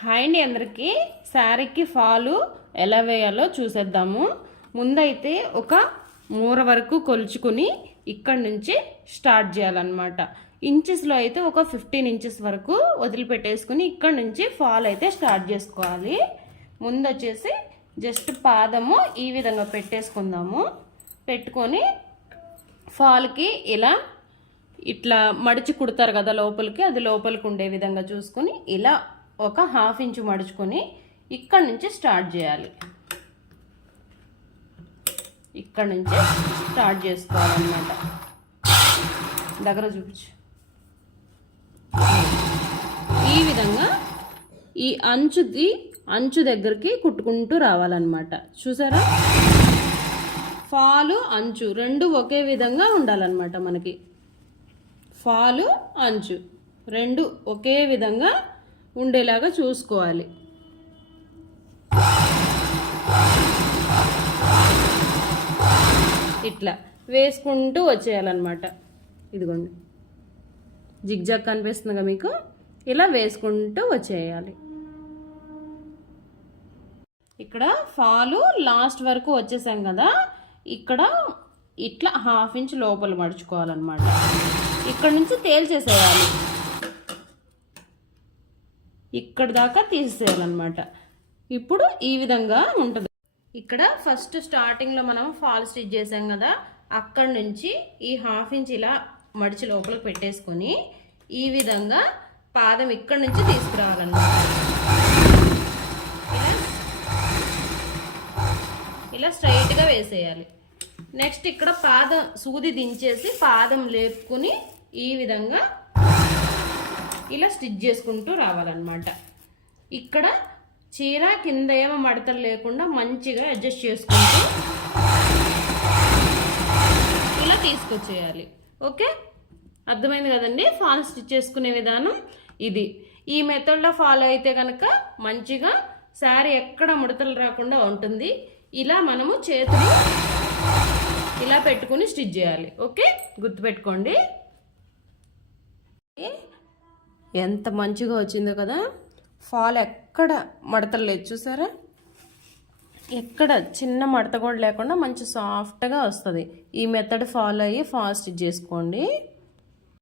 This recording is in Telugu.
హాయ్ అండి అందరికీ. శారీకి ఫాలు ఎలా వేయాలో చూసేద్దాము. ముందైతే ఒక మూర వరకు కొలుచుకుని ఇక్కడ నుంచి స్టార్ట్ చేయాలన్నమాట. ఇంచెస్లో అయితే ఒక 15 ఇంచెస్ వరకు వదిలిపెట్టేసుకుని ఇక్కడ నుంచి ఫాల్ అయితే స్టార్ట్ చేసుకోవాలి. ముందు వచ్చేసి జస్ట్ పాదము ఈ విధంగా పెట్టేసుకుందాము. పెట్టుకొని ఫాల్కి ఇలా ఇట్లా మడిచి కుడతారు కదా లోపలికి, అది లోపలికి ఉండే విధంగా చూసుకొని ఇలా ఒక 1/2 ఇంచు మడుచుకొని ఇక్కడ నుంచి స్టార్ట్ చేయాలి. ఇక్కడ నుంచి స్టార్ట్ చేసుకోవాలన్నమాట. దగ్గర చూపించు. ఈ విధంగా ఈ అంచు దగ్గరికి కుట్టుకుంటూ రావాలన్నమాట. చూసారా, ఫాలు అంచు రెండు ఒకే విధంగా ఉండాలన్నమాట. మనకి ఫాలు అంచు రెండు ఒకే విధంగా ఉండేలాగా చూసుకోవాలి. ఇట్లా వేసుకుంటూ వచ్చేయాలన్నమాట. ఇదిగోండి, జిగ్జాగ్ కనిపిస్తుందిగా మీకు, ఇలా వేసుకుంటూ వచ్చేయాలి. ఇక్కడ ఫాలు లాస్ట్ వరకు వచ్చేసాం కదా, ఇక్కడ ఇట్లా 1/2 ఇంచ్ లోపల మడుచుకోవాలన్నమాట. ఇక్కడ నుంచి తేల్చేసేయాలి, ఇక్కడ దాకా తీసేయాలన్నమాట. ఇప్పుడు ఈ విధంగా ఉంటుంది. ఇక్కడ ఫస్ట్ స్టార్టింగ్లో మనం ఫాల్ స్టిచ్ చేసాం కదా, అక్కడ నుంచి ఈ 1/2 ఇంచ్ ఇలా మడిచి లోపలికి పెట్టేసుకొని ఈ విధంగా పాదం ఇక్కడ నుంచి తీసుకురావాలన్నమాట. ఇలా స్ట్రైట్గా వేసేయాలి. నెక్స్ట్ ఇక్కడ పాదం సూది దించేసి పాదం లేపుకుని ఈ విధంగా ఇలా స్టిచ్ చేసుకుంటూ రావాలన్నమాట. ఇక్కడ చీర కింద ఏమో మడతలు లేకుండా మంచిగా అడ్జస్ట్ చేసుకుంటూ ఇలా తీసుకొచ్చేయాలి. ఓకే, అర్థమైంది కదండి. ఫాల్ స్టిచ్ చేసుకునే విధానం ఇది. ఈ మెథడ్లో ఫాలో అయితే కనుక మంచిగా శారీ ఎక్కడ ముడతలు రాకుండా ఉంటుంది. ఇలా మనము చేతులు ఇలా పెట్టుకుని స్టిచ్ చేయాలి. ఓకే, గుర్తుపెట్టుకోండి. ఎంత మంచిగా వచ్చిందో కదా, ఫాల్ ఎక్కడ మడతలు లేదు చూసారా, ఎక్కడ చిన్న మడత కూడా లేకుండా మంచి సాఫ్ట్గా వస్తుంది. ఈ మెథడ్ ఫాలో అయ్యి ఫాల్ స్టిచ్ చేసుకోండి.